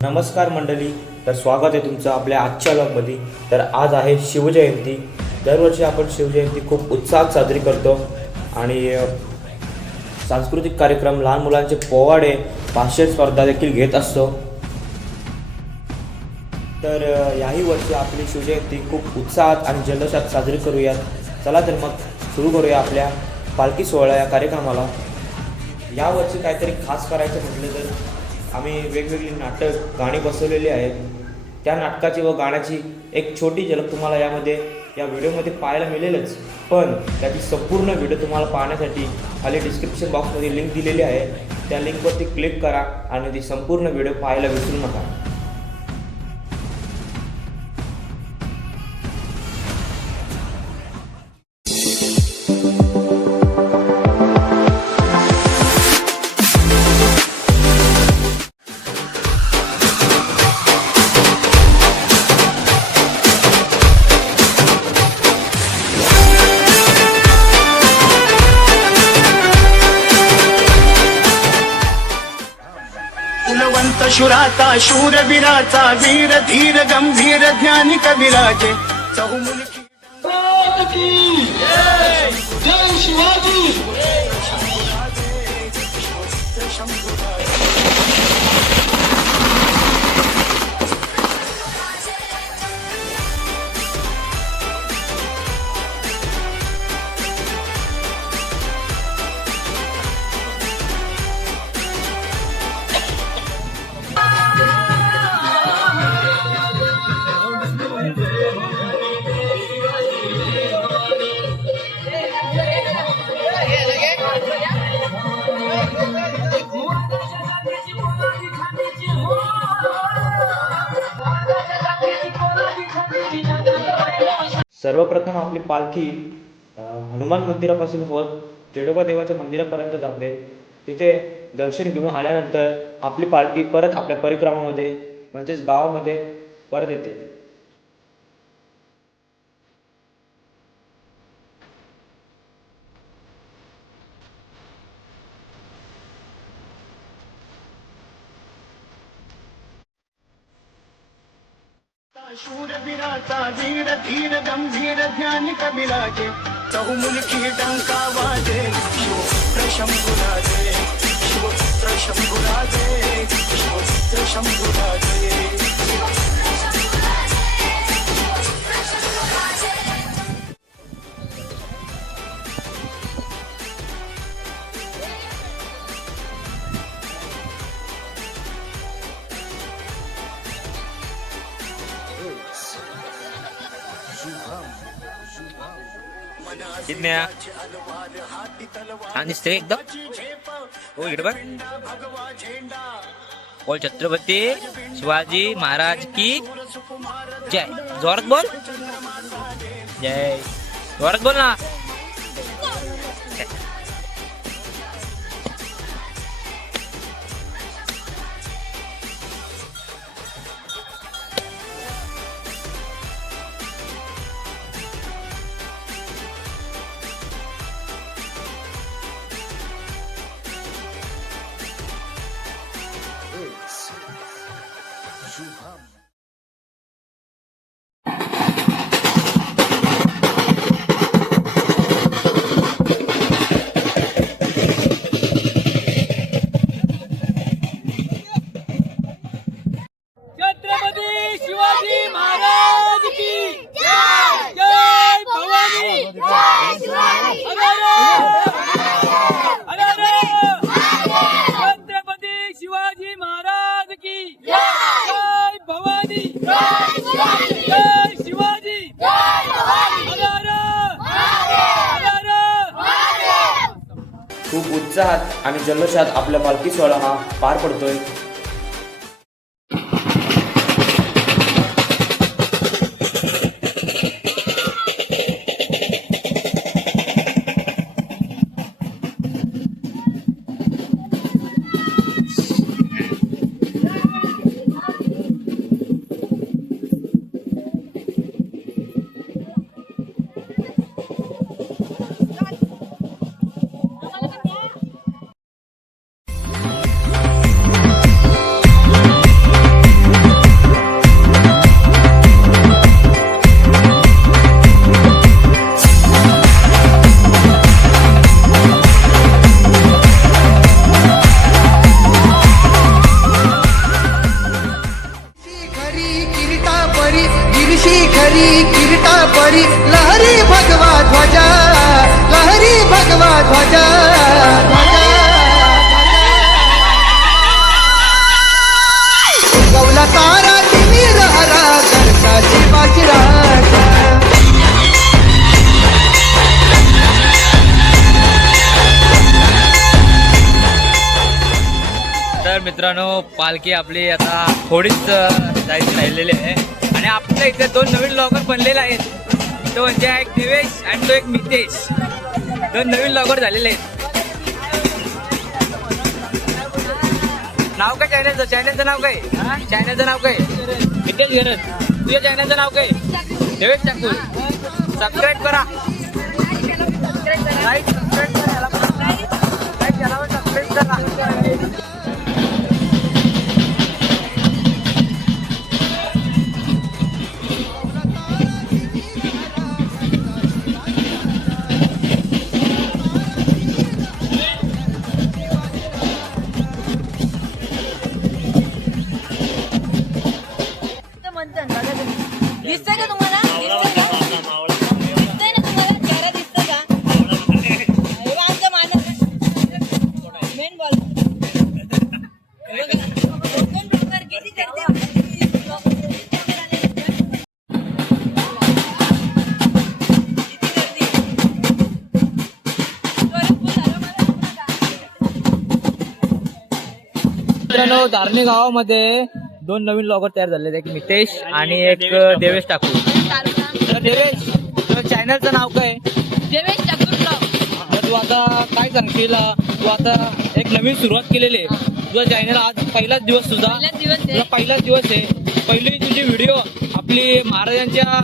नमस्कार मंडळी, तर स्वागत आहे तुमचं आपल्या आजच्या व्लॉगमध्ये। तर आज आहे शिवजयंती। दरवर्षी आपण शिवजयंती खूप उत्साहात साजरी करतो आणि सांस्कृतिक कार्यक्रम, लहान मुलांचे पोवाडे, भाषण स्पर्धा देखील घेत असतो। तर याही वर्षी आपली शिवजयंती खूप उत्साहात आणि जल्लोषात साजरी करूयात। चला तर मग सुरू करूया आपल्या पालखी सोहळा या कार्यक्रमाला। यावर्षी काहीतरी खास करायचं म्हटलं तर आम्ही वेगवेगळी नाटक, गाणी बसवलेली आहेत। त्या नाटकाची व गाण्याची एक छोटी झलक तुम्हाला या व्हिडिओमध्ये पाहायला मिळेलच, पण त्याची संपूर्ण व्हिडिओ तुम्हाला पाहण्यासाठी खाली डिस्क्रिप्शन बॉक्समध्ये लिंक दिलेली आहे। त्या लिंकवरती क्लिक करा आणि ती संपूर्ण व्हिडिओ पाहायला विसरू नका। कुलवंत शुराता शूरवीराचा वीर धीर गंभीर ज्ञानी कविराजे चहुमुखी जय शिवाजी। सर्वप्रथम आपली पालखी हनुमान मंदिरापासून होत जेडोबा देवाच्या मंदिरापर्यंत जाते। तिथे दर्शन घेऊन आल्यानंतर आपली पालखी परत आपल्या परिक्रमामध्ये म्हणजेच गावामध्ये परत येते। शूरवीराचा वीर धीर गंभीर ज्ञानी कविराजे चहुमुखी डंका वाजे शिवपुत्र शंभुराजे शिवपुत्र शंभुराजे शिवपुत्र शंभुराजे। कितन्या आणि स्त्री एकदम हो इकडे बघ बोल छत्रपती शिवाजी महाराज की जय। जोरात बोल जय, जोरात बोल ना। छत्रपती शिवाजी महाराज की जय। जय भवानी। छत्रपती शिवाजी महाराज की जय भवानी। जय शिवाजी। खूप उत्साहात आणि जल्लोषात आपला पालखी सोहळा हा पार पडतोय। करी किरीटा परी लहरी भगवा ध्वजा लहरी भगवा ध्वजा ध्वजा गौला तारा तिमिर हरा करता शिवाजी राजा तर मित्रांनो पालखी आपली आता थोडीच जायची राहिलेली आहे आणि आपल्या इथे 2 नवीन लॉगर बनलेले आहेत. तो म्हणजे एक देवेश आणि तो एक मितेश. 2 नवीन लॉगर झालेले आहेत. नाव काय चॅनलचं? चॅनलचं नाव काय? चॅनलचं नाव काय? मितेश घेरत. तुझ्या चॅनलचं नाव काय? देवेश ठाकूर. सबस्क्राईब करा. लाईक सबस्क्राईब करा. लाईक केला सबस्क्राईब करा. दिसतंय का तुम्हाला? दिसतंय ना तुम्हाला? चेहरा दिसतोय का? हे बघा आमचा माणूस मेन बॉल. दोन प्रकार किती करते? मित्रांनो धारणी गावामध्ये 2 नवीन लॉगर तयार झालेले. एक मितेश आणि एक देवेश ठाकूर. तर देवेश तुझ्या चॅनलचं नाव काय? देवेश ठाकूर ब्लॉग. तर तू आता काय सांगशील? तू आता एक नवीन सुरुवात केलेली आहे. तुझा चॅनल आज पहिलाच दिवस तुझा. पहिलाच दिवस आहे. तुझा पहिलाच दिवस आहे. पहिली तुझी व्हिडिओ आपली महाराजांच्या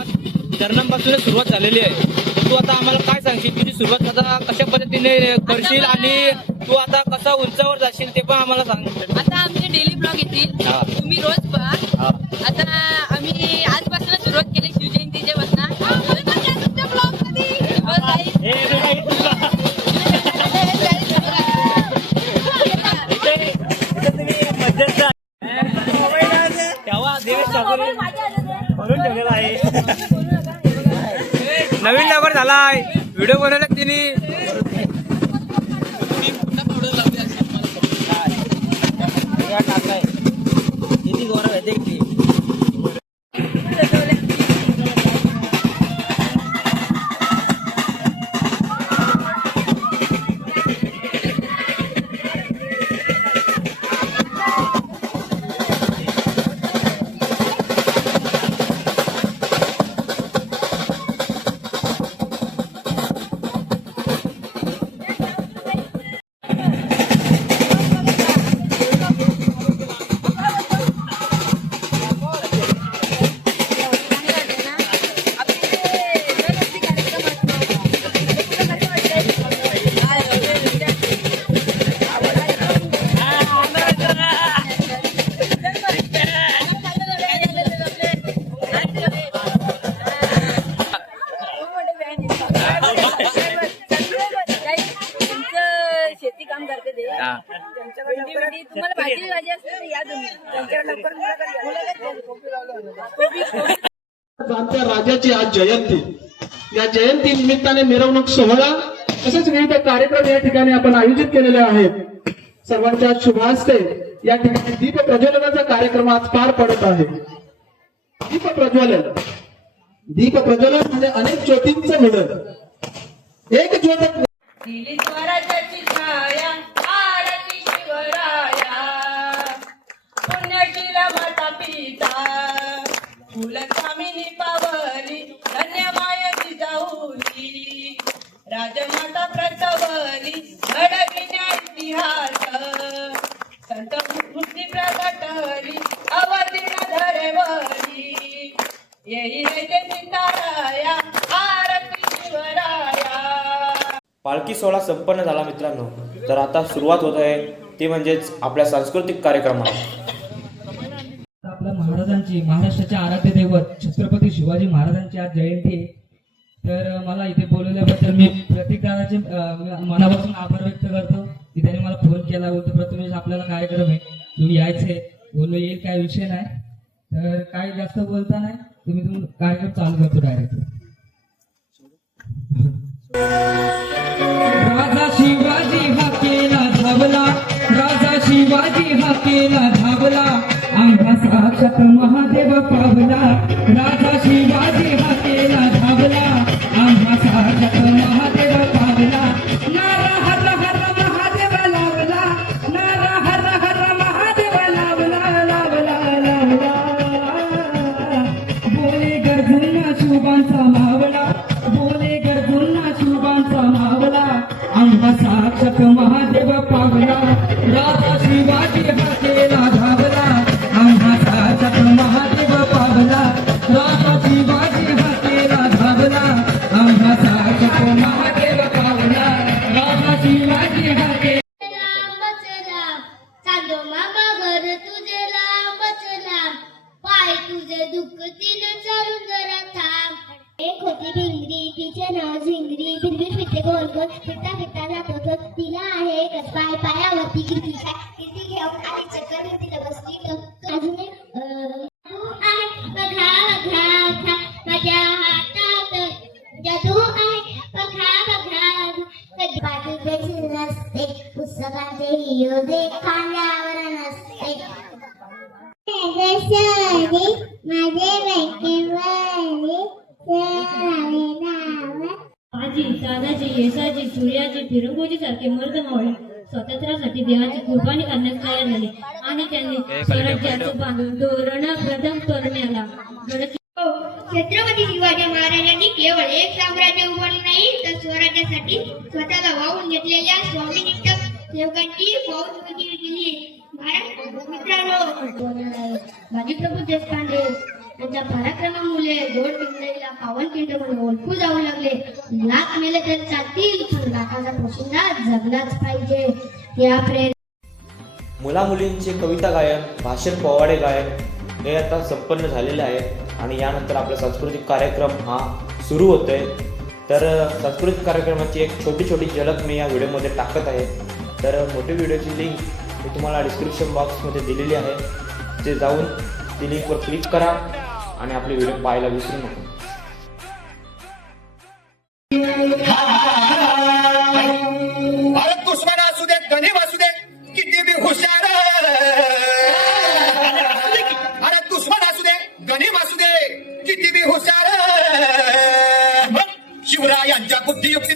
चरणांपासून सुरुवात झालेली आहे. तर तू आता आम्हाला काय सांगशील? तुझी सुरुवात आता कशा पद्धतीने करशील आणि तू आता कसा उंचावर जाशील ते पण आम्हाला सांग. आता आमचे डेली ब्लॉग येतील. हा. तुम्ही रोज पहा. हा. आता आम्ही आजपासून सुरुवात केली शिवजयंतीच्या पासून. तेव्हा देवेश ठाकूर म्हणून ठेवलेला आहे. नवीन लॉगर झालाय. व्हिडिओ बनवला तिने. टाकलाय किती गौरव आहे ते. शेती काम करते ते. तुम्हाला भाजी भाजी असते तर या तुम्ही त्यांच्याकडे लवकर आमच्या राजाची आज जयंती. या जयंती निमित्ताने मिरवणूक सोहळा तसेच विविध कार्यक्रम या ठिकाणी आपण आयोजित केलेले आहेत. सर्वांच्या शुभ हस्ते या ठिकाणी दीप प्रज्वलनाचा कार्यक्रम आज पार पडत आहे. दीप प्रज्वलन म्हणजे अनेक ज्योतींचं मिलन. एक ज्योत दिली स्वराज्याची छाया आरती शिवराया पुण्यशीला माता पिता कुलस्वामिनी पावली धन्य माय जिजाऊली राजमाता प्रसवली घडविण्या इतिहास संत बुद्धी प्रगटली अवतीर्ण धरेवली येई रे सीताराया आरती शिवराया. पालखी सोहळा संपन्न झाला मित्रांनो. तर आता सुरुवात होत आहे ते म्हणजेच आपल्या सांस्कृतिक कार्यक्रमाला. आपल्या महाराजांची महाराष्ट्राचे आराध्य दैवत छत्रपती शिवाजी महाराजांची आज जयंती आहे. तर मला इथे बोलवल्याबद्दल मी प्रतीक दादाचे मनापासून आभार व्यक्त करतो की त्याने मला फोन केला. बोलतो प्रथमेश आपल्याला कार्यक्रम आहे, तुम्ही यायचंय. बोललो येईल, काय विषय नाही. तर काही जास्त बोलता नाही, तुम्ही कार्यक्रम चालू करतो डायरेक्ट. राजा शिवाजी हा केला धावला, राजा शिवाजी हा केला धावला, आम्हा साक्षात महादेव पावला. राजा शिवाजी हा केला धावला, आम्हा साक्षात महादेव पावला. नारा हर हर महादेव लावला, नारा हर हर महादेव लावला, लावला लावला. बोले गरजूंना शुभांचा मावला, बोले गरजूंना शुभांचा मावला, आम्हा साक्षात महादेव पावला. राजा शिवाजी हा केला धावला, आम्हा साक्षात महादेव पावला. राजा शिवाजी हा केला धावला, आम्हा साक्षात महादेव पावला. राजा शिवाजी हा केला. लांबच लांब चांदो मामा घर तुझे लांबच लांब, पाय तुझे दुखतील चढून जरा थांब. एक होती भिंगरी तिचे नाव झिंगरी, भिरभिर फिरते गोल गोल फिरता फिरता जातो तो, तिला आहे एकच पाय पायावरती किती किती घेऊन आली चक्कर तिला बसली. अजून तू आहे बघा बघा बघा माझ्या हातात, जादू आहे बघा बघा. पाठीचे नसते पुस्तकाचे हिरोदे खांद्यावर नसते. माझे बँकेवाले आजी दादाजी येसाजी सूर्याजी फिरंगोजी सारखे मर्द मावळे स्वातंत्र्यासाठी देवाची कुर्बानी करण्यास तयार झाले आणि त्यांनी स्वराज्याचं बांधून तोरण प्रथम तोरण्याला छत्रपती शिवाजी महाराजांनी केवळ एक साम्राज्य उभारले नाही तर स्वराज्यासाठी स्वतःला वाहून घेतलेल्या स्वामीनिष्ठ सेवकांची फौज उभी केली. मित्रांनो, बाजीप्रभू देशपांडे यांच्या पराक्रमामुळे गोड किल्ल्याला पावन किंड म्हणून ओळखू जाऊ लागले. लाख मेले तर चालतील पण लाखाचा पोशिंदा जगलाच पाहिजे. या मुला मुलींचे कविता गायन, भाषण, पोवाडे गायन हे आता संपन्न झालेले आहे आणि यानंतर आपला सांस्कृतिक कार्यक्रम हा सुरू होतोय. तर सांस्कृतिक कार्यक्रमाची एक छोटी छोटी झलक मी या व्हिडिओमध्ये टाकत आहे. तर मोठी व्हिडिओची लिंक मी तुम्हाला डिस्क्रिप्शन बॉक्समध्ये दिलेली आहे, ते जाऊन ती लिंकवर क्लिक करा आणि आपले व्हिडिओ पाहायला विसरू नका. अरे दुश्मन असू दे गणिम असू दे किती बी हुशार, अरे दुश्मन असू दे गणिम असू दे किती बी हुशार. शिवरायांच्या बुद्धियुक्ती,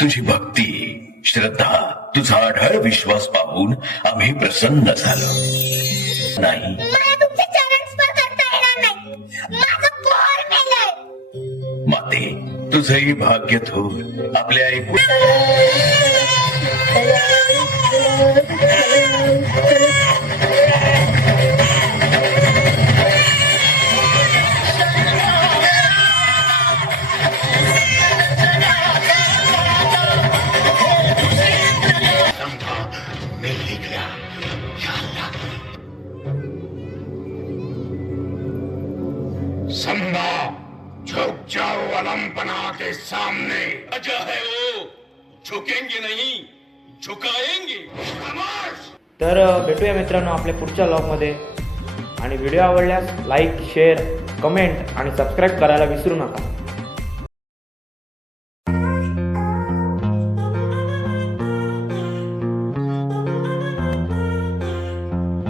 तुझी भक्ती, श्रद्धा, तुझा अढळ विश्वास पाहून आम्ही प्रसन्न झालो. नाही मला तुमचे चरण स्पर्श करता येणार नाही, माझं पोर मेलंय. माते, तुझंही भाग्य थोर आपल्या ऐकून. संभा झुक जाओ अलंपना के सामने. अजा है वो, झुकेंगे नहीं झुकाएंगे. तर भेटूया मित्रांनो आपल्या पुढच्या व्लॉगमध्ये. आणि व्हिडिओ आवडल्यास लाईक, शेअर, कमेंट आणि सबस्क्राईब करायला विसरू नका.